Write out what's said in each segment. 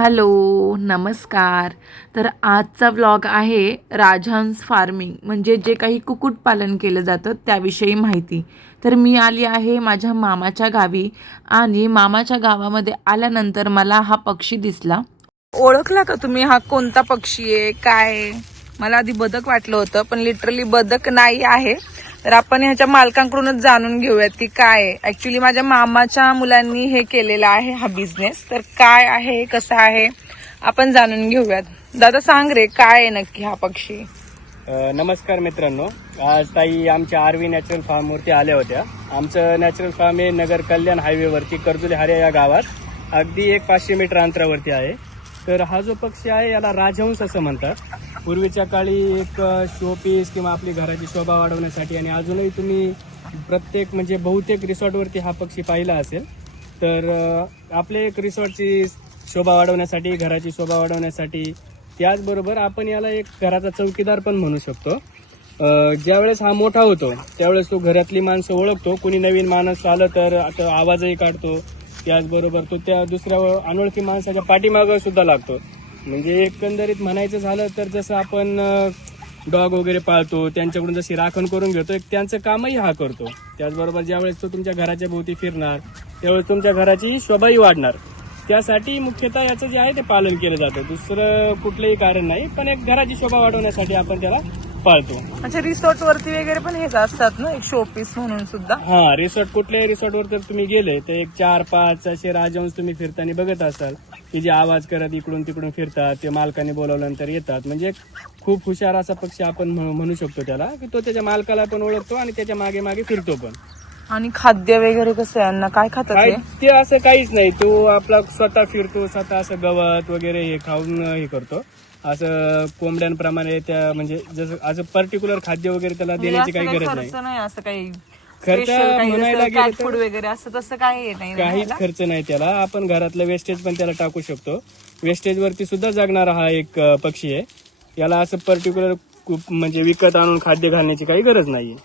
Hello नमस्कार. तर आजचा व्लॉग आहे राजहंस फार्मिंग म्हणजे जे काही कुक्कुटपालन केलं जातं त्याविषयी माहिती. तर मी आली आहे माझ्या मामाच्या गावी आणि मामाच्या गावामध्ये आल्यानंतर मला हा पक्षी दिसला. ओळखला का तुम्ही हा कोणता पक्षी आहे काय आहे? मला आधी बदक वाटलं होतं पण लिटरली बदक नाही आहे. तर आपण ह्याच्या मालकांकडूनच जाणून घेऊयात की काय आहे. ऍक्च्युली माझ्या मामाच्या मुलांनी हे केलेला आहे हा बिझनेस. तर काय आहे कसं आहे आपण जाणून घेऊयात. दादा सांग रे काय आहे नक्की हा पक्षी? नमस्कार मित्रांनो, आज ताई आमच्या आरवी नॅचरल फार्म वरती आल्या होत्या. आमचं नॅचरल फार्म हे नगर कल्याण हायवे वरती कर्जुले हारे या गावात अगदी एक 500 मीटर अंतरावरती आहे. तर हा जो पक्षी आहे याला राजहंस असं म्हणतात. पूर्वीच्या काळी एक शो पीस किंवा आपली घराची शोभा वाढवण्यासाठी आणि अजूनही तुम्ही प्रत्येक म्हणजे बहुतेक रिसॉर्टवरती हा पक्षी पाहिला असेल. तर आपले एक रिसॉर्टची शोभा वाढवण्यासाठी, घराची शोभा वाढवण्यासाठी, त्याचबरोबर आपण याला एक घराचा चौकीदार पण म्हणू शकतो. ज्यावेळेस हा मोठा होतो त्यावेळेस तो घरातली माणसं ओळखतो. कोणी नवीन माणूस आलं तर आता आवाजही काढतो. त्याचबरोबर तो त्या दुसऱ्या अनोळखी माणसाच्या पाठीमागं सुद्धा लागतो. म्हणजे एकंदरीत म्हणायचं झालं तर जसं आपण डॉग वगैरे पाळतो त्यांच्याकडून जशी राखण करून घेतो एक त्यांचं कामही हा करतो. त्याचबरोबर ज्यावेळेस तो तुमच्या घराच्या भोवती फिरणार त्यावेळेस तुमच्या घराची शोभाही वाढणार. त्यासाठी मुख्यतः याचं जे आहे ते पालन केलं जातं. दुसरं कुठलंही कारण नाही, पण एक घराची शोभा वाढवण्यासाठी आपण त्याला पाळतो. अच्छा, रिसॉर्ट वरती वगैरे पण हेच असतात ना एक शो पीस म्हणून सुद्धा? हा, रिसॉर्ट कुठल्याही रिसॉर्टवर जर तुम्ही गेले तर एक 4-5 असे राजहंस तुम्ही फिरताना बघत असाल की जे आवाज करत इकडून तिकडून फिरतात. ते मालकाने बोलावल्यानंतर येतात. म्हणजे खूप हुशार असा पक्षी आपण म्हणू शकतो त्याला, की तो त्याच्या मालकाला पण ओळखतो आणि त्याच्या मागे मागे फिरतो पण. आणि खाद्य वगैरे कसं आहे, यांना काय खातात काय हे? ते असं काहीच नाही. तो आपला स्वतः फिरतो, स्वतः असं गवत वगैरे हे खाऊन हे करतो. असं कोंबड्यांप्रमाणे त्या म्हणजे जसं असं पर्टिक्युलर खाद्य वगैरे त्याला देण्याची काही गरज नाही. खर्च नाही असं काही खर्च म्हणायला गेलं फूड तर वगैरे असं तसं काही नाही ना काहीच ह्याला? खर्च नाही त्याला. आपण घरातलं वेस्टेज पण त्याला टाकू शकतो. वेस्टेज वरती सुद्धा जगणारा हा एक पक्षी आहे. याला असं पर्टिक्युलर म्हणजे विकत आणून खाद्य घालण्याची काही गरज नाहीये.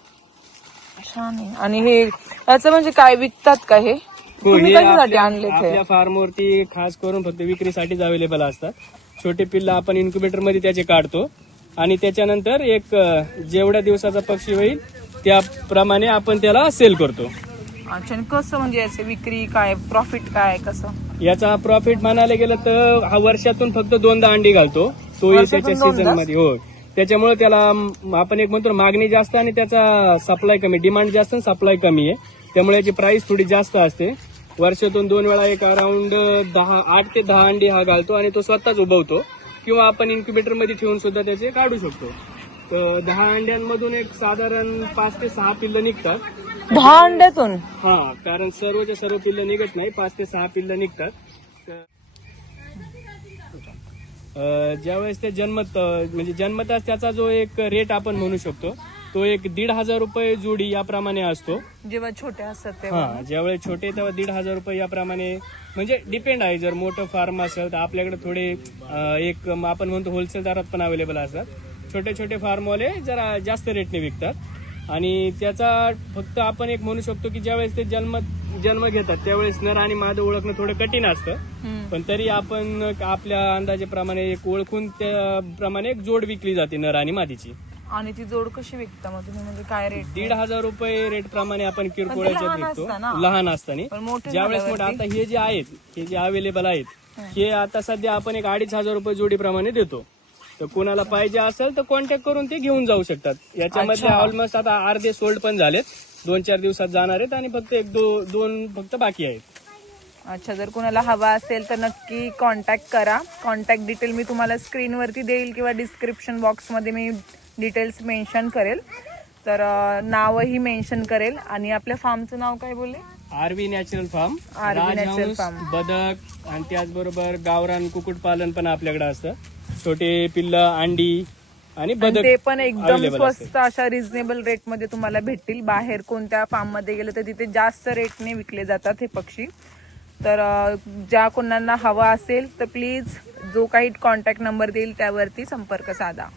छान आहे. आणि हे याचं म्हणजे काय विकतात का हे? तुम्ही हे कशासाठी आणले ते? आपल्या फार्मवरती खास करून फक्त विक्रीसाठीच अवेलेबल असतात. छोटे पिल्लं आपण इन्क्युबेटर मध्ये त्याचे काढतो आणि त्याच्यानंतर एक जेवढ्या दिवसाचा पक्षी होईल त्याप्रमाणे आपण त्याला सेल करतो. अच्छा, आणि कसं म्हणजे याचे विक्री काय, प्रॉफिट काय, कसं? याचा प्रॉफिट म्हणायला गेलं तर हा वर्षातून फक्त 2दा अंडी घालतो. तो वर्षातून त्याच्या 2दाच? सीझन मध्ये. हो, त्याच्यामुळे त्याला आपण एक म्हणतो मागणी जास्त आणि त्याचा सप्लाय कमी, डिमांड जास्त आणि सप्लाय कमी आहे. त्यामुळे याची प्राइस थोडी जास्त असते. वर्षातून 2 वेळा एक अराउंड 8 ते 10 अंडी हा घालतो आणि तो स्वतःच उभवतो किंवा आपण इन्क्युबेटर मध्ये ठेवून सुद्धा त्याचे काढू शकतो. तर 10 अंड्यांमधून एक साधारण 5 ते 6 पिल्लं निघतात. 10 अंड्यातून? हा, कारण सर्वच्या सर्व पिल्लं निघत नाही, 5 ते 6 पिल्लं निघतात. ज्यावेळेस ते म्हणजे जन्मताच त्याचा जो एक रेट आपण म्हणू शकतो तो एक 1,500 रुपये जोडी याप्रमाणे असतो. जेव्हा छोटे असतात तेव्हा? हा, ज्यावेळेस छोटे तेव्हा 1,500 रुपये याप्रमाणे. म्हणजे डिपेंड आहे. जर मोठं फार्म असेल तर आपल्याकडे थोडे एक आपण म्हणतो होलसेल दरात पण अवेलेबल असतात. छोटे छोटे फार्मवाले जरा जास्त रेटने विकतात आणि त्याचा फक्त आपण एक म्हणू शकतो की ज्यावेळेस ते जन्म घेतात त्यावेळेस नर आणि मादा ओळखणं थोडं कठीण असतं. पण तरी आपण आपल्या अंदाजेप्रमाणे एक ओळखून त्याप्रमाणे एक जोड विकली जाते नर आणि मादीची. आणि ती जोड कशी विकता मग तुम्ही, म्हणजे काय रेट? 1,500 रुपये रेट प्रमाणे आपण किरकोळाच्यात लहान विकतो. असतं ना? लहान असताना. पण मोठे ज्यावेळेस मोठं आता हे जे आहेत, हे जे अवेलेबल आहेत हे आता सध्या आपण एक 2,500 रुपये जोडीप्रमाणे देतो. तर कोणाला पाहिजे असेल तर कॉन्टॅक्ट करून ते घेऊन जाऊ शकतात. याच्यामध्ये ऑलमोस्ट आता अर्धे सोल्ड पण झालेत. 2-4 दिवसात जाणार आहेत आणि फक्त 1-2 फक्त बाकी आहेत. अच्छा, जर कोणाला हवा असेल तर नक्की कॉन्टॅक्ट करा. कॉन्टॅक्ट डिटेल मी तुम्हाला स्क्रीनवरती देईल किंवा डिस्क्रिप्शन बॉक्समध्ये मी डिटेल्स मेन्शन करेल. तर नावही मेन्शन करेल. आणि आपल्या फार्मचं नाव काय बोलले? RV natural farm. RV natural Rajhans, farm. बदक आणि त्याचबरोबर गावरान कुक्कुटपालन पण आपल्याकडे असतं. छोटे पिल्लं, अंडी आणि बदक ते पण एकदम available असते. स्वस्त अशा रिझनेबल रेट मध्ये तुम्हाला भेटतील. बाहेर कोणत्या फार्म मध्ये गेलं तर तिथे जास्त रेटने विकले जातात हे पक्षी. तर ज्या कोणाला हवा असेल तर प्लीज जो काही कॉन्टॅक्ट नंबर देईल त्यावरती संपर्क साधा.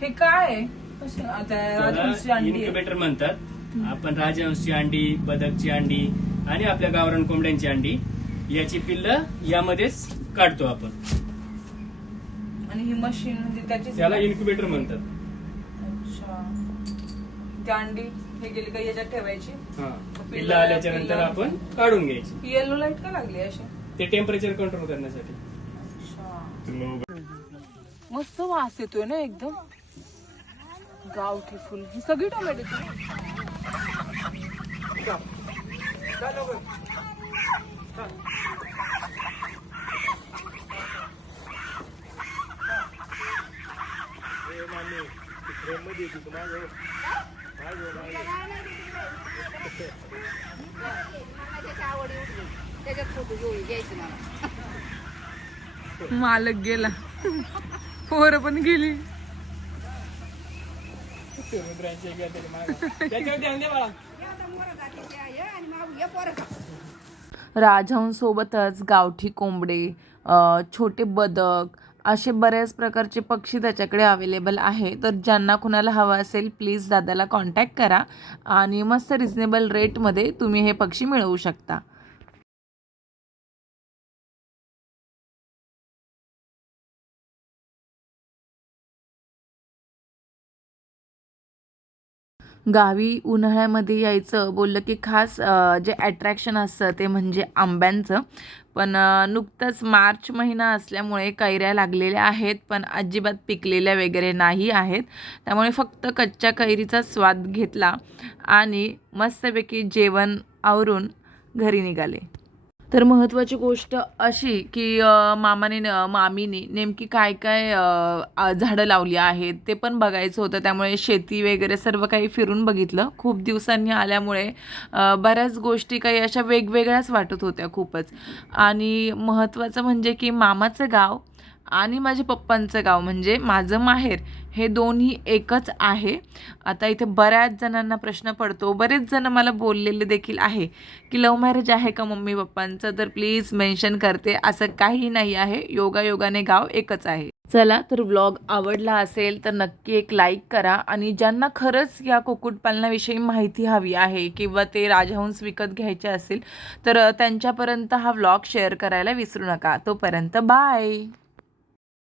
हे काय आहे? राजहंसची अंडी आहे. इन्क्युबेटर म्हणतात. आपण राजहंसची अंडी, बदकची अंडी आणि आपल्या गावरान कोंबड्यांची अंडी याची पिल्लं यामध्येच काढतो आपण. आणि ही मशीन म्हणजे त्याची त्याला इन्क्युबेटर म्हणतात. अच्छा, त्या अंडी हे गेली का याच्यात ठेवायची. पिल्लं आल्याच्या नंतर आपण काढून घ्यायची. येलो लाईट का लागली अशी. ते टेम्परेचर कंट्रोल करण्यासाठी. मस्त वास येतोय ना एकदम. गावठी फुल ही सगळी टोमॅटो. मालक गेला, पोरं पण गेली. राजहंस सोबतच गावठी कोंबडे, छोटे बदक असे बऱ्याच प्रकारचे पक्षी त्याच्याकडे अवेलेबल आहे. तर ज्यांना कुणाला हवं असेल प्लीज दादाला कॉन्टॅक्ट करा आणि मस्त रिजनेबल रेटमध्ये तुम्ही हे पक्षी मिळवू शकता. गावी उन्हाळ्यामध्ये यायचं बोललं की खास जे अट्रॅक्शन असतं ते म्हणजे आंब्यांचं. पण नुकतंच मार्च महिना असल्यामुळे कैऱ्या लागलेल्या आहेत, पण अजिबात पिकलेल्या वगैरे नाही आहेत. त्यामुळे फक्त कच्च्या कैरीचा स्वाद घेतला आणि मस्तपैकी जेवण आवरून घरी निघाले. तर महत्त्वाची गोष्ट अशी की मामीने नेमकी काय काय झाडं लावली आहेत ते पण बघायचं होतं. त्यामुळे शेती वगैरे सर्व काही फिरून बघितलं. खूप दिवसांनी आल्यामुळे बऱ्याच गोष्टी काही अशा वेगवेगळ्याच वाटत होत्या खूपच. आणि महत्त्वाचं म्हणजे की मामाचं गाव आणि माझ्या पप्पांचं गाव म्हणजे माझं माहेर हे दोन्ही एकच आहे. आता इथे बऱ्याच जणांना प्रश्न पडतो, बरेच जण मला बोललेले देखील आहे की लव्ह मॅरेज आहे का मम्मी पप्पांचं. तर प्लीज मेन्शन करते, असं काही नाही आहे. योगायोगाने गाव एकच आहे. चला, तर व्लॉग आवडला असेल तर नक्की एक लाईक करा. आणि ज्यांना खरंच या कुक्कुटपालनाविषयी माहिती हवी आहे किंवा ते राजहंस विकत घ्यायचे असेल तर त्यांच्यापर्यंत हा व्लॉग शेअर करायला विसरू नका. तोपर्यंत बाय.